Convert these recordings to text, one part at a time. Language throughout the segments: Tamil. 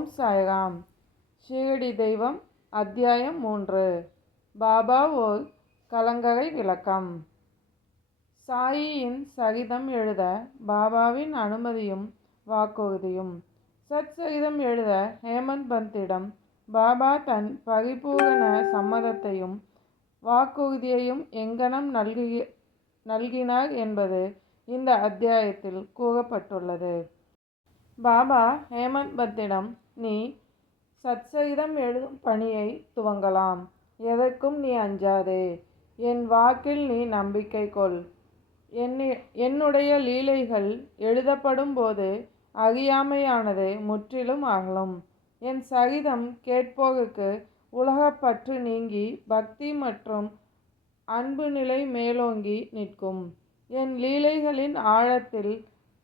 ஓம் சாய்ராம். ஷீரடி தெய்வம் அத்தியாயம் 3. பாபா ஓர் கலங்கரை விளக்கம். சாயியின் சரிதம் எழுத பாபாவின் அனுமதியும் வாக்குறுதியும். சச்சரிதம் எழுத ஹேமந்த் பந்திடம் பாபா தன் பரிபூரண சம்மதத்தையும் வாக்குறுதியையும் எங்கனம் நல்கினார் என்பது இந்த அத்தியாயத்தில் கூறப்பட்டுள்ளது. பாபா ஹேமந்த் பந்திடம், நீ சச்சரிதம் எழுதும் பணியை துவங்கலாம். எதற்கும் நீ அஞ்சாதே. என் வாக்கில் நீ நம்பிக்கை கொள். என்னுடைய லீலைகள் எழுதப்படும் போது அறியாமையானது முற்றிலும் அகலும். என் சரிதம் கேட்போருக்கு உலகப்பற்று நீங்கி பக்தி மற்றும் அன்பு நிலை மேலோங்கி நிற்கும். என் லீலைகளின் ஆழத்தில்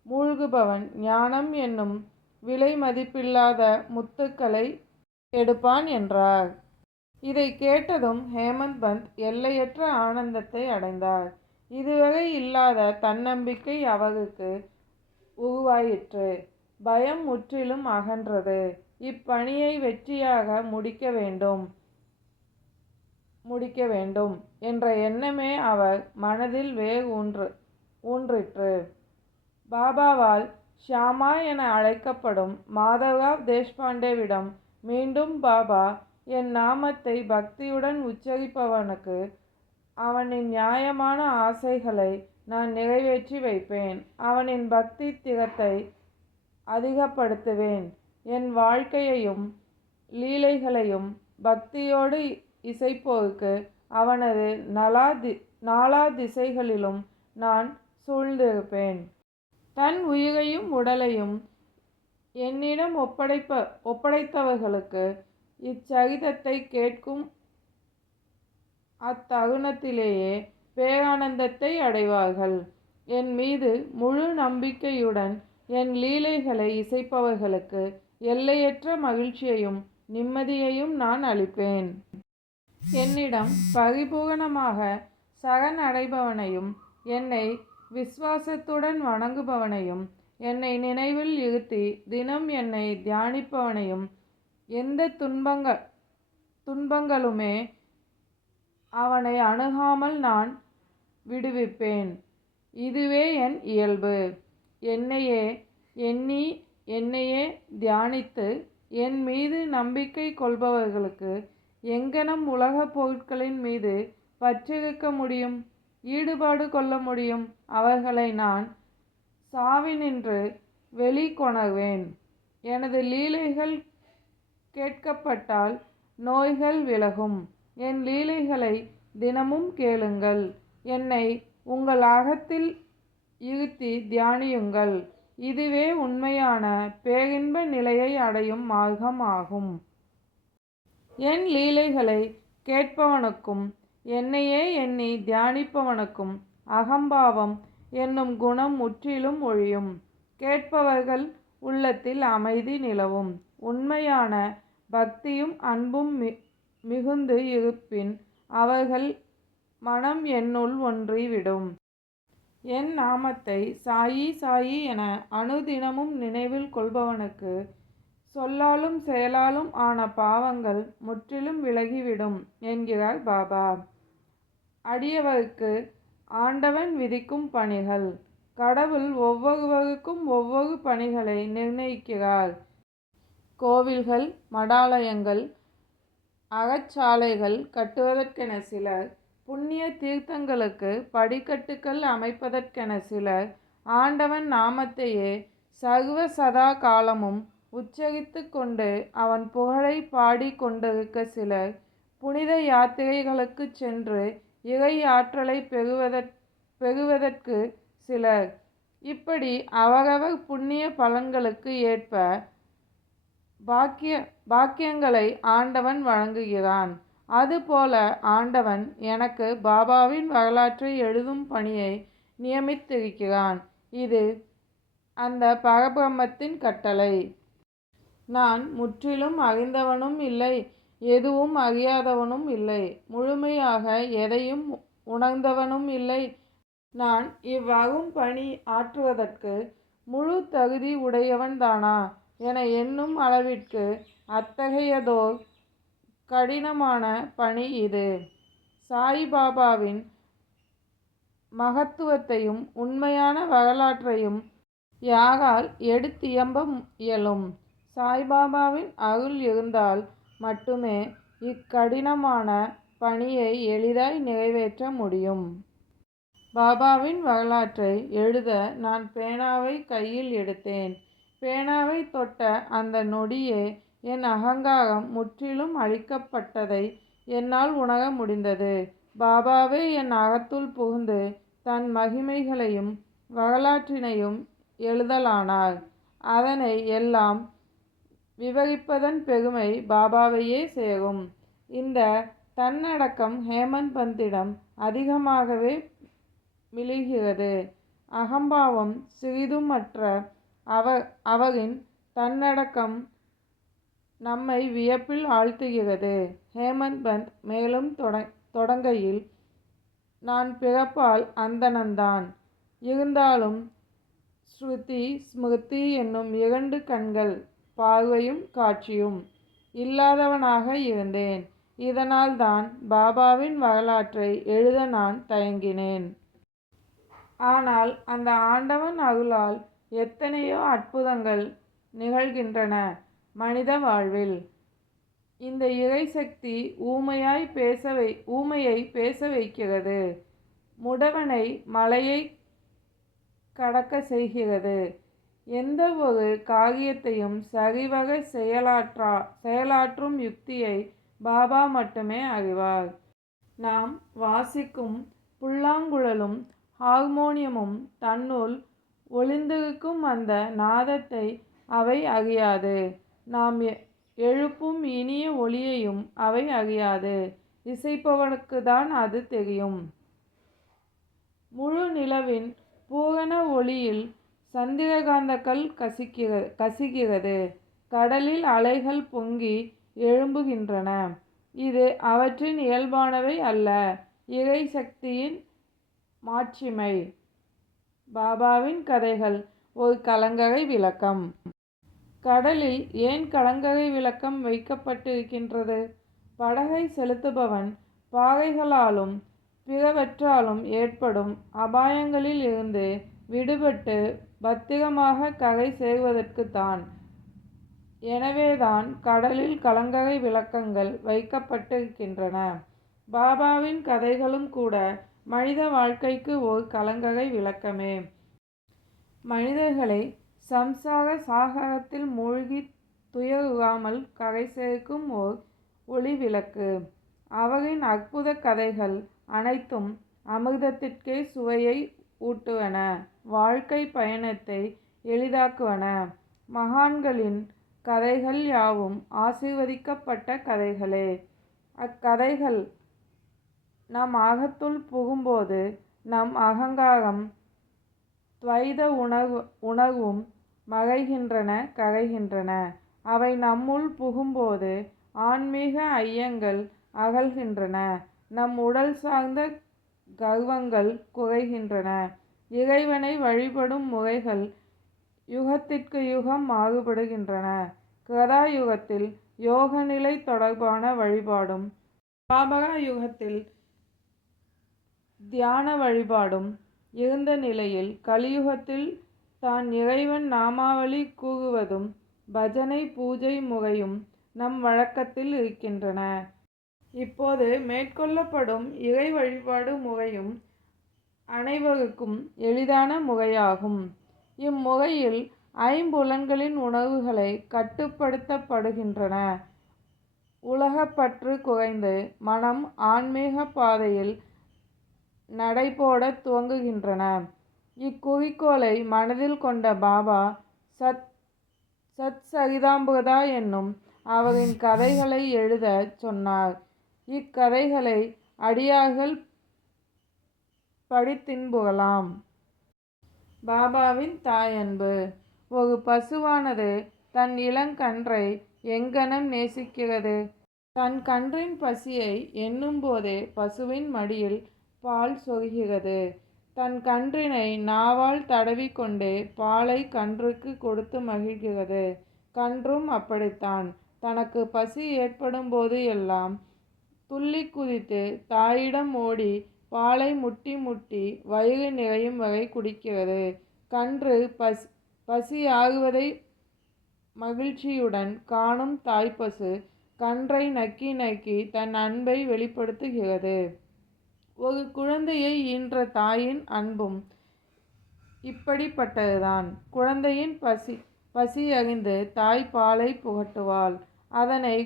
மூழ்குபவன் ஞானம் என்னும் விலை மதிப்பில்லாத முத்துக்களை எடுப்பான் என்றார். இதை கேட்டதும் ஹேமந்த் பந்த் எல்லையற்ற ஆனந்தத்தை அடைந்தார். இதுவரை இல்லாத தன்னம்பிக்கை அவருக்கு உருவாயிற்று. பயம் முற்றிலும் அகன்றது. இப்பணியை வெற்றியாக முடிக்க வேண்டும் என்ற எண்ணமே அவர் மனதில் வேர் ஊன்றிற்று. பாபாவால் ஷியாமா என அழைக்கப்படும் மாதவ்ராவ் தேஷ்பாண்டேவிடம் மீண்டும் பாபா, என் நாமத்தை பக்தியுடன் உச்சரிப்பவனுக்கு அவனின் நியாயமான ஆசைகளை நான் நிறைவேற்றி வைப்பேன். அவனின் பக்தி திறத்தை அதிகப்படுத்துவேன். என் வாழ்க்கையையும் லீலைகளையும் பக்தியோடு இசைப்போருக்கு அவனது நாலா திசைகளிலும் நான் சூழ்ந்திருப்பேன். தன் உயிரையும் உடலையும் என்னிடம் ஒப்படைத்தவர்களுக்கு இச்சரிதத்தை கேட்கும் அத்தருணத்திலேயே பேரானந்தத்தை அடைவார்கள். என் மீது முழு நம்பிக்கையுடன் என் லீலைகளை இசைப்பவர்களுக்கு எல்லையற்ற மகிழ்ச்சியையும் நிம்மதியையும் நான் அளிப்பேன். என்னிடம் பரிபூரணமாக சரணடைபவனையும் என்னை விசுவாசத்துடன் வணங்குபவனையும் என்னை நினைவில் இருத்தி தினம் என்னை தியானிப்பவனையும் எந்த துன்பங்களுமே அவனை அணுகாமல் நான் விடுவிப்பேன். இதுவே என் இயல்பு. என்னையே எண்ணி என்னையே தியானித்து என் மீது நம்பிக்கை கொள்பவர்களுக்கு எங்கனம் உலகப் பொருட்களின் மீது பற்றிருக்க முடியும், ஈடுபாடு கொள்ள முடியும்? அவர்களை நான் சாவினின்று வெளிக்கொணர்வேன். எனது லீலைகள் கேட்கப்பட்டால் நோய்கள் விலகும். என் லீலைகளை தினமும் கேளுங்கள். என்னை உங்கள் அகத்தில் இருத்தி தியானியுங்கள். இதுவே உண்மையான பேரின்ப நிலையை அடையும் மார்க்கம் ஆகும். என் லீலைகளை கேட்பவனுக்கும் என்னையே எண்ணி தியானிப்பவனுக்கும் அகம்பாவம் என்னும் குணம் முற்றிலும் ஒழியும். கேட்பவர்கள் உள்ளத்தில் அமைதி நிலவும். உண்மையான பக்தியும் அன்பும் மிகுந்து இருப்பின் அவர்கள் மனம் என்னுள் ஒன்றிவிடும். என் நாமத்தை சாயி சாயி என அனுதினமும் நினைவில் கொள்பவனுக்கு சொல்லாலும் செயலாலும் ஆன பாவங்கள் முற்றிலும் விலகிவிடும் என்கிறார் பாபா. அடியவருக்கு ஆண்டவன் விதிக்கும் பணிகள். கடவுள் ஒவ்வொருவருக்கும் ஒவ்வொரு பணிகளை நிர்ணயிக்கிறார். கோவில்கள், மடாலயங்கள், அறச்சாலைகள் கட்டுவதற்கென சிலர், புண்ணிய தீர்த்தங்களுக்கு படிக்கட்டுகள் அமைப்பதற்கென சிலர், ஆண்டவன் நாமத்தையே சர்வ சதா காலமும் உச்சரித்து கொண்டு அவன் புகழை பாடி கொண்டிருக்க சிலர், புனித யாத்திரைகளுக்கு சென்று இறை ஆற்றலை பெறுவதற்கு சிலர், இப்படி அவரவர் புண்ணிய பலன்களுக்கு ஏற்ப பாக்கியங்களை ஆண்டவன் வழங்குகிறான். அதுபோல ஆண்டவன் எனக்கு பாபாவின் வரலாற்றை எழுதும் பணியை நியமித்திருக்கிறான். இது அந்த பரபிரம்மத்தின் கட்டளை. நான் முற்றிலும் அறிந்தவனும் இல்லை, எதுவும் அறியாதவனும் இல்லை, முழுமையாக எதையும் உணர்ந்தவனும் இல்லை. நான் இவ்வரும் பணி ஆற்றுவதற்கு முழு தகுதி உடையவன் தானா? என எண்ணும் அளவிற்கு அத்தகையதோர் கடினமான பணி இது. சாயிபாபாவின் மகத்துவத்தையும் உண்மையான வரலாற்றையும் யாரால் எடுத்தியம்ப இயலும்? சாய்பாபாவின் அருள் இருந்தால் மட்டுமே இக்கடினமான பணியை எளிதாய் நிறைவேற்ற முடியும். பாபாவின் வரலாற்றை எழுத நான் பேனாவை கையில் எடுத்தேன். பேனாவை தொட்ட அந்த நொடியே என் அகங்காரம் முற்றிலும் அழிக்கப்பட்டதை என்னால் உணர முடிந்தது. பாபாவே என் அகத்துள் புகுந்து தன் மகிமைகளையும் வரலாற்றினையும் எழுதலானார். அதனை எல்லாம் விவரிப்பதன் பெருமை பாபாவையே சேரும். இந்த தன்னடக்கம் ஹேமந்த் பந்திடம் அதிகமாகவே மிளிர்கிறது. அகம்பாவம் சிறிதுமற்ற அவரின் தன்னடக்கம் நம்மை வியப்பில் ஆழ்த்துகிறது. ஹேமந்த் பந்த் மேலும் தொடங்கையில், நான் பிறப்பால் அந்தணன்தான். இருந்தாலும் ஸ்ருதி ஸ்மிருதி என்னும் 2 கண்கள், பார்வையும் காட்சியும் இல்லாதவனாக இருந்தேன். இதனால்தான் பாபாவின் வரலாற்றை எழுத நான் தயங்கினேன். ஆனால் அந்த ஆண்டவன் அருளால் எத்தனையோ அற்புதங்கள் நிகழ்கின்றன மனித வாழ்வில். இந்த இறைசக்தி ஊமையை பேச வைக்கிறது. முடவனை மலையை கடக்க செய்கிறது. எந்த ஒரு காரியத்தையும் சரிவர செயலாற்றும் யுக்தியை பாபா மட்டுமே அறிவார். நாம் வாசிக்கும் புல்லாங்குழலும் ஹார்மோனியமும் தன்னுள் ஒளிந்திருக்கும் அந்த நாதத்தை அவை அறியாது. நாம் எழுப்பும் இனிய ஒலியையும் அவை அறியாது. இசைப்பவனுக்குத்தான் அது தெரியும். முழு நிலவின் பூரண ஒளியில் சந்திரகாந்தக்கல் கசிகிறது. கடலில் அலைகள் பொங்கி எழும்புகின்றன. இது அவற்றின் இயல்பானவை அல்ல, இறை சக்தியின் மாட்சிமை. பாபாவின் கதைகள் ஒரு கலங்கரை விளக்கம். கடலில் ஏன் கலங்கரை விளக்கம் வைக்கப்பட்டிருக்கின்றது? படகை செலுத்துபவன் பாறைகளாலும் பிறவற்றாலும் ஏற்படும் அபாயங்களில் இருந்து விடுபட்டு பத்திரமாக கரை சேர்வதற்குத்தான். எனவேதான் கடலில் கலங்கரை விளக்கங்கள் வைக்கப்பட்டிருக்கின்றன. பாபாவின் கதைகளும் கூட மனித வாழ்க்கைக்கு ஓர் கலங்கரை விளக்கமே. மனிதர்களை சம்சார சாகரத்தில் மூழ்கி துயருறாமல் கரை சேர்க்கும் ஓர் ஒளி விளக்கு. அவரின் அற்புத கதைகள் அனைத்தும் அமிர்தத்திற்கே சுவையை ஊட்டுவன, வாழ்க்கை பயணத்தை எளிதாக்குவன. மகான்களின் கதைகள் யாவும் ஆசீர்வதிக்கப்பட்ட கதைகளே. அக்கதைகள் நம் அகத்துள் புகும்போது நம் அகங்காரம் துவைத உணர்வும் மறைகின்றன, கரைகின்றன. அவை நம்முள் புகும்போது ஆன்மீக ஐயங்கள் அகல்கின்றன. நம் உடல் சார்ந்த கர்வங்கள் குறைகின்றன. இறைவனை வழிபடும் முறைகள் யுகத்திற்கு யுகம் மாறுபடுகின்றன. கிருதா யுகத்தில் யோக நிலை தொடர்பான வழிபாடும், துவாபர யுகத்தில் தியான வழிபாடும் இருந்த நிலையில் கலியுகத்தில் தான் இறைவன் நாமாவளி கூறுவதும் பஜனை பூஜை முறையும் நம் வழக்கத்தில் இருக்கின்றன. இப்போது மேற்கொள்ளப்படும் இறை வழிபாடு முறையும் அனைவருக்கும் எளிதான முறையாகும். இம்முறையில் ஐம்புலன்களின் உணர்வுகளை கட்டுப்படுத்தப்படுகின்றன. உலகப்பற்று குறைந்து மனம் ஆன்மீக பாதையில் நடைபோட துவங்குகின்றன. இக்குறிக்கோளை மனதில் கொண்ட பாபா சத் சரிதாமிர்தா என்னும் அவரின் கதைகளை எழுத சொன்னார். இக்கதைகளை அடியார்கள் படித்தின்புறலாம். பாபாவின் தாயன்பு. ஒரு பசுவானது தன் இளங்கன்றை எங்கனம் நேசிக்கிறது? தன் கன்றின் பசியை எண்ணும் போதே பசுவின் மடியில் பால் சொரிகிறது. தன் கன்றினை நாவால் தடவிக்கொண்டே பாலை கன்றுக்கு கொடுத்து மகிழ்கிறது. கன்றும் அப்படித்தான். தனக்கு பசி ஏற்படும் போது எல்லாம் துள்ளி குதித்து தாயிடம் ஓடி பாலை முட்டி முட்டி வயிறு நிறையும் வரை குடிக்கிறது. கன்று பசியாகுவதை மகிழ்ச்சியுடன் காணும் தாய்ப்பசு கன்றை நக்கி நக்கி தன் அன்பை வெளிப்படுத்துகிறது. ஒரு குழந்தையை ஈன்ற தாயின் அன்பும் இப்படிப்பட்டதுதான். குழந்தையின் பசி அறிந்து தாய் பாலை புகட்டுவாள். அதனை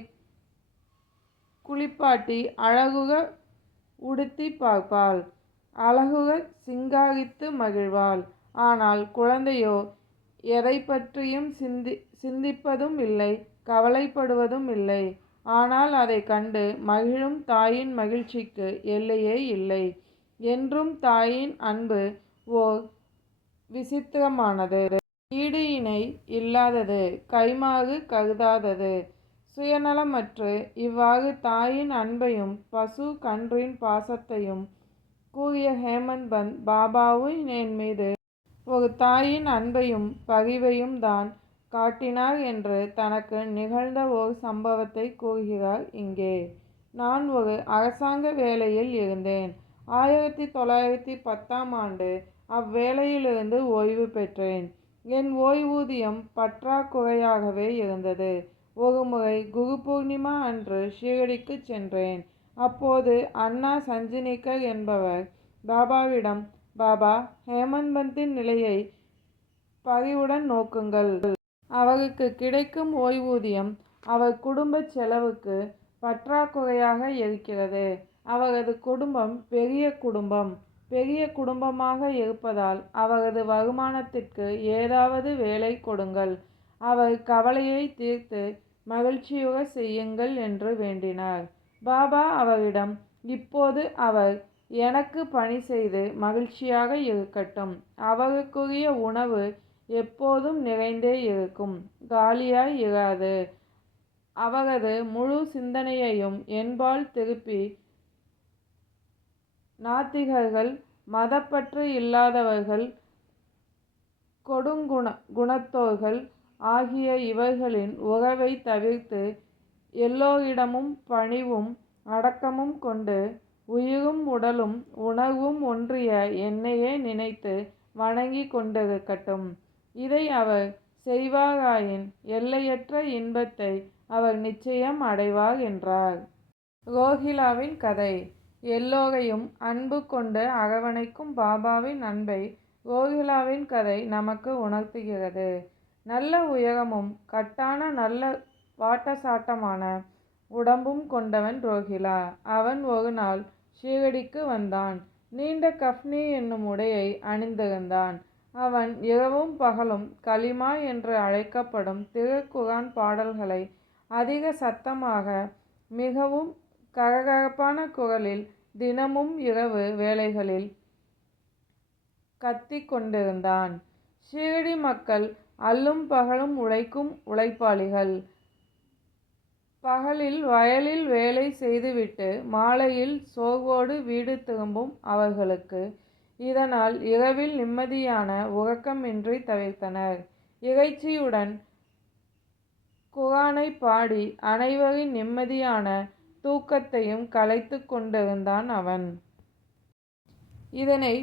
குளிப்பாட்டி அழகுக உடுத்தி பார்ப்பாள். அழகுக சிங்காரித்து மகிழ்வாள். ஆனால் குழந்தையோ எதை பற்றியும் சிந்திப்பதும் இல்லை, கவலைப்படுவதும் இல்லை. ஆனால் அதை கண்டு மகிழும் தாயின் மகிழ்ச்சிக்கு எல்லையே இல்லை. என்றும் தாயின் அன்பு ஓர் விசித்திரமானது. ஈடு இணை இல்லாதது, கைமாறு கருதாதது, சுயநலமற்று. இவ்வாறு தாயின் அன்பையும் பசு கன்றின் பாசத்தையும் கூறிய ஹேமந்த் பந்த் பாபாவின் என் மீது ஒரு தாயின் அன்பையும் பரிவையும் தான் காட்டினார் என்று தனக்கு நிகழ்ந்த ஒரு சம்பவத்தை கூறுகிறார் இங்கே. நான் ஒரு அரசாங்க வேலையில் இருந்தேன். 1910ஆம் ஆண்டு அவ்வேலையிலிருந்து ஓய்வு பெற்றேன். என் ஓய்வூதியம் பற்றாக்குறையாகவே இருந்தது. ஒருமுறை குரு பூர்ணிமா அன்று ஷீரடிக்கு சென்றேன். அப்போது அண்ணா சஞ்சினிகர் என்பவர் பாபாவிடம், பாபா, ஹேமந்த் பந்தின் நிலையை பரிவுடன் நோக்குங்கள். அவருக்கு கிடைக்கும் ஓய்வூதியம் அவர் குடும்ப செலவுக்கு பற்றாக்குறையாக இருக்கிறது. அவரது குடும்பம் பெரிய குடும்பமாக இருப்பதால் அவரது வருமானத்திற்கு ஏதாவது வேலை கொடுங்கள். அவர் கவலையை தீர்த்து மகிழ்ச்சியுற செய்யுங்கள் என்று வேண்டினார். பாபா அவரிடம், இப்போது அவர் எனக்கு பணி செய்து மகிழ்ச்சியாக இருக்கட்டும். அவருக்குரிய உணவு எப்போதும் நிறைந்தே இருக்கும், காலியாய் இராது. அவரது முழு சிந்தனையையும் என்பால் திருப்பி நாத்திகர்கள், மதப்பற்று இல்லாதவர்கள், கொடுங்குணத்தோர்கள் ஆகிய இவர்களின் உறவை தவிர்த்து எல்லோரிடமும் பணிவும் அடக்கமும் கொண்டு உயிரும் உடலும் உணர்வும் ஒன்றிய என்னையே நினைத்து வணங்கி கொண்டிருக்கட்டும். இதை அவர் செய்வாராயின் எல்லையற்ற இன்பத்தை அவர் நிச்சயம் அடைவார் என்றார். ரோஹிலாவின் கதை. எல்லோரையும் அன்பு கொண்டு அரவணைக்கும் பாபாவின் அன்பை ரோஹிலாவின் கதை நமக்கு உணர்த்துகிறது. நல்ல உயரமும் கட்டான நல்ல வாட்டசாட்டமான உடம்பும் கொண்டவன் ரோஹிலா. அவன் ஒரு நாள் ஷீரடிக்கு வந்தான். நீண்ட கஃப்னி என்னும் உடையை அணிந்திருந்தான். அவன் இரவும் பகலும் கலிமா என்று அழைக்கப்படும் திருக்குரான் பாடல்களை அதிக சத்தமாக மிகவும் கரகரப்பான குரலில் தினமும் இரவு வேளைகளில் கத்திக் கொண்டிருந்தான். ஷீரடி மக்கள் அல்லும் பகலும் உழைக்கும் உழைப்பாளிகள். பகலில் வயலில் வேலை செய்துவிட்டு மாலையில் சோர்வோடு வீடு திரும்பும் அவர்களுக்கு. இதனால் இரவில் நிம்மதியான உறக்கமின்றி தவிர்த்தனர். இறைச்சியுடன் குரானை பாடி அனைவரின் நிம்மதியான தூக்கத்தையும் கலைத்து கொண்டிருந்தான் அவன். இதனை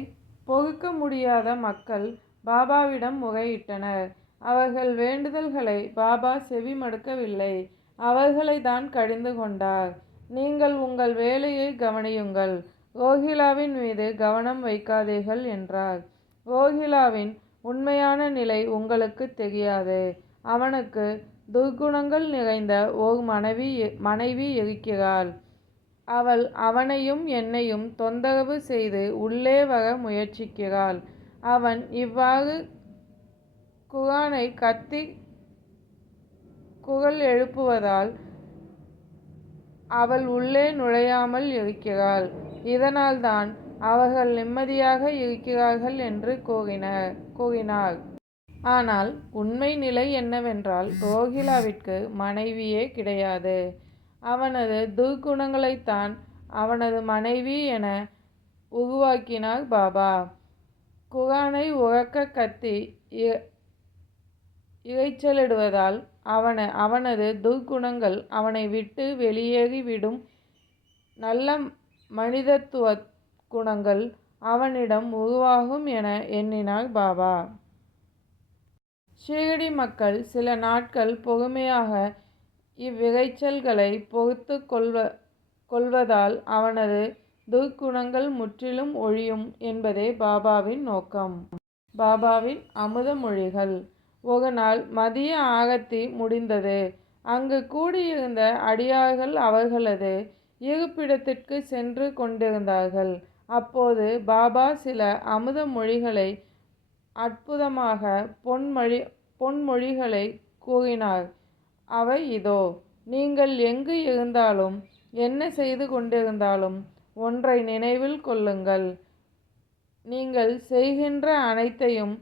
பொறுக்க முடியாத மக்கள் பாபாவிடம் முறையிட்டனர். அவர்கள் வேண்டுதல்களை பாபா செவி மடுக்கவில்லை. அவர்களை தான் கடிந்து கொண்டார். நீங்கள் உங்கள் வேலையை கவனியுங்கள், ரோஹிலாவின் மீது கவனம் வைக்காதீர்கள் என்றார். ரோஹிலாவின் உண்மையான நிலை உங்களுக்கு தெரியாது. அவனுக்கு துர்க்குணங்கள் நிறைந்த ஓர் மனைவி இருக்கிறாள். அவள் அவனையும் என்னையும் தொந்தரவு செய்து உள்ளே வர முயற்சிக்கிறாள். அவன் இவ்வாறு குரானை கத்தி குரல் எழுப்புவதால் அவள் உள்ளே நுழையாமல் இருக்கிறாள். இதனால்தான் அவர்கள் நிம்மதியாக இருக்கிறார்கள் என்று கூறினார். ஆனால் உண்மை நிலை என்னவென்றால் ரோஹிலாவிற்கு மனைவியே கிடையாது. அவனது துர்க்குணங்களைத்தான் அவனது மனைவி என உருவாக்கினார் பாபா. குரானை உரக்க கத்தி இரைச்சலிடுவதால் அவனது துர்க்குணங்கள் அவனை விட்டு வெளியேறிவிடும். நல்ல மனிதத்துவ குணங்கள் அவனிடம் உருவாகும் என எண்ணினார் பாபா. ஷீரடி மக்கள் சில நாட்கள் பொறுமையாக இவ்விரைச்சல்களை பொறுத்து கொள்வதால் அவனது துர்க்குணங்கள் முற்றிலும் ஒழியும் என்பதே பாபாவின் நோக்கம். பாபாவின் அமுத மொழிகள். ஒரு நாள் மதிய ஆரத்தி முடிந்தது. அங்கு கூடியிருந்த அடியார்கள் அவர்களது இருப்பிடத்திற்கு சென்று கொண்டிருந்தார்கள். அப்போது பாபா சில அமுத மொழிகளை, அற்புதமாக பொன்மொழிகளை கூறினார். அவை இதோ: நீங்கள் எங்கு இருந்தாலும் என்ன செய்து கொண்டிருந்தாலும் ஒன்றை நினைவில் கொள்ளுங்கள். நீங்கள் செய்கின்ற அனைத்தையும்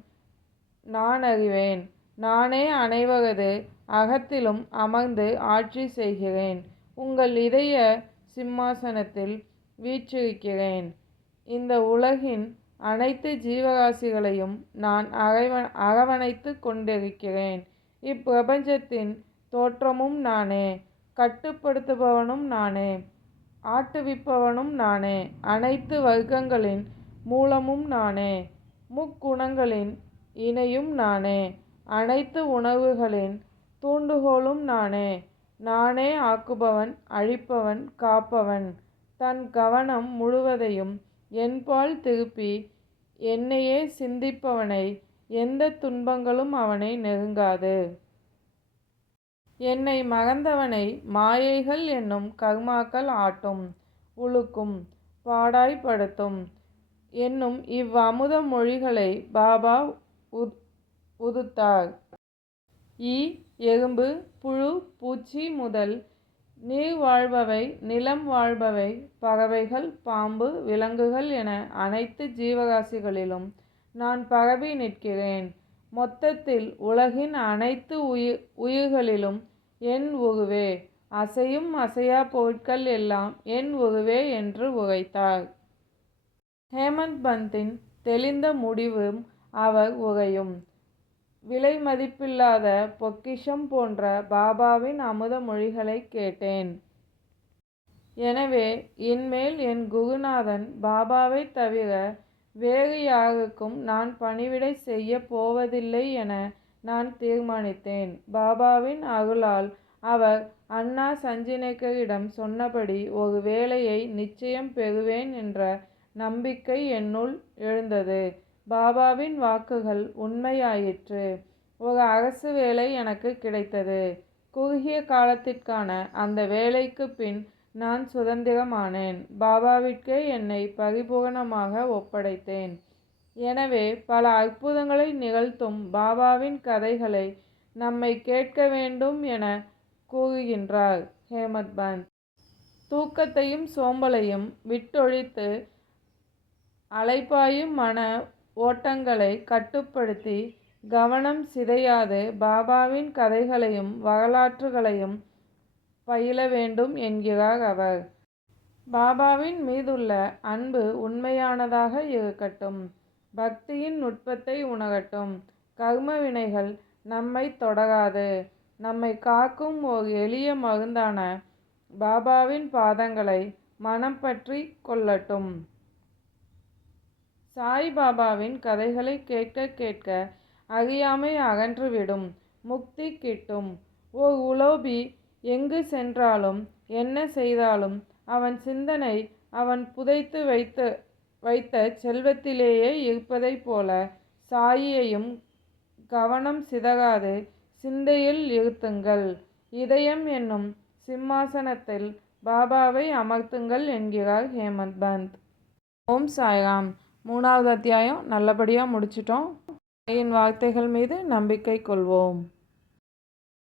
நான் அறிவேன். நானே அனைவரது அகத்திலும் அமர்ந்து ஆட்சி செய்கிறேன். உங்கள் இதய சிம்மாசனத்தில் வீற்றிருக்கிறேன். இந்த உலகின் அனைத்து ஜீவராசிகளையும் நான் அரவணைத்து கொண்டிருக்கிறேன். இப்பிரபஞ்சத்தின் தோற்றமும் நானே, கட்டுப்படுத்துபவனும் நானே, ஆட்டுவிப்பவனும் நானே, அனைத்து வர்க்கங்களின் மூலமும் நானே, முக்குணங்களின் இணையும் நானே, அனைத்து உணர்வுகளின் தூண்டுகோலும் நானே. நானே ஆக்குபவன், அழிப்பவன், காப்பவன். தன் கவனம் முழுவதையும் என்பால் திருப்பி என்னையே சிந்திப்பவனை எந்த துன்பங்களும் அவனை நெருங்காது. என்னை மறந்தவனை மாயைகள் என்னும் கர்மாக்கள் ஆட்டும், உழுக்கும், பாடாய்படுத்தும் என்னும் இவ்வமுத மொழிகளை பாபா உதிர்த்தார். ஈ, எறும்பு, புழு, பூச்சி முதல் நீர் வாழ்பவை, நிலம் வாழ்பவை, பறவைகள், பாம்பு, விலங்குகள் என அனைத்து ஜீவராசிகளிலும் நான் பரவி நிற்கிறேன். மொத்தத்தில் உலகின் அனைத்து உயிர்களிலும் என் உருவே. அசையும் அசையா பொருட்கள் எல்லாம் என் உருவே என்று உரைத்தார். ஹேமந்த் பந்தின் தெளிந்த முடிவும் அவர் உரையும். விலை மதிப்பில்லாத பொக்கிஷம் போன்ற பாபாவின் அமுத மொழிகளை கேட்டேன். எனவே இன்மேல் என் குருநாதன் பாபாவை தவிர வேறு யாருக்கும் நான் பணிவிடை செய்ய போவதில்லை என நான் தீர்மானித்தேன். பாபாவின் அருளால் அவர் அண்ணா சஞ்சினேக்கரிடம் சொன்னபடி ஒரு வேலையை நிச்சயம் பெறுவேன் என்ற நம்பிக்கை என்னுள் எழுந்தது. பாபாவின் வாக்குகள் உண்மையாயிற்று. ஒரு அரசு வேலை எனக்கு கிடைத்தது. குறுகிய காலத்திற்கான அந்த வேலைக்கு பின் நான் சுதந்திரமானேன். பாபாவிற்கே என்னை பரிபூரணமாக ஒப்படைத்தேன். எனவே பல அற்புதங்களை நிகழ்த்தும் பாபாவின் கதைகளை நம்மை கேட்க வேண்டும் என கூறுகின்றார் ஹேமந்த் பந்த். தூக்கத்தையும் சோம்பலையும் விட்டொழித்து அலைபாயும் மன ஓட்டங்களை கட்டுப்படுத்தி கவனம் சிதையாது பாபாவின் கதைகளையும் வரலாற்றுகளையும் பயில வேண்டும் என்கிறார் அவர். பாபாவின் மீதுள்ள அன்பு உண்மையானதாக இருக்கட்டும். பக்தியின் நுட்பத்தை உணரட்டும். கர்ம வினைகள் நம்மை தொடராது. நம்மை காக்கும் ஓர் எளிய மருந்தான பாபாவின் பாதங்களை மனம் பற்றி கொள்ளட்டும். சாய் பாபாவின் கதைகளை கேட்க கேட்க அறியாமை அகன்றுவிடும். முக்தி கிட்டும். ஓர் உலோபி எங்கு சென்றாலும் என்ன செய்தாலும் அவன் சிந்தனை அவன் புதைத்து வைத்த செல்வத்திலேயே இருப்பதைப் போல சாயியையும் கவனம் சிதறாது சிந்தையில் இருத்துங்கள். இதயம் என்னும் சிம்மாசனத்தில் பாபாவை அமர்த்துங்கள் என்கிறார் ஹேமந்த் பந்த். ஓம் சாய்ராம். 3வது அத்தியாயம் நல்லபடியாக முடிச்சிட்டோம். சாயின் வார்த்தைகள் மீது நம்பிக்கை கொள்வோம்.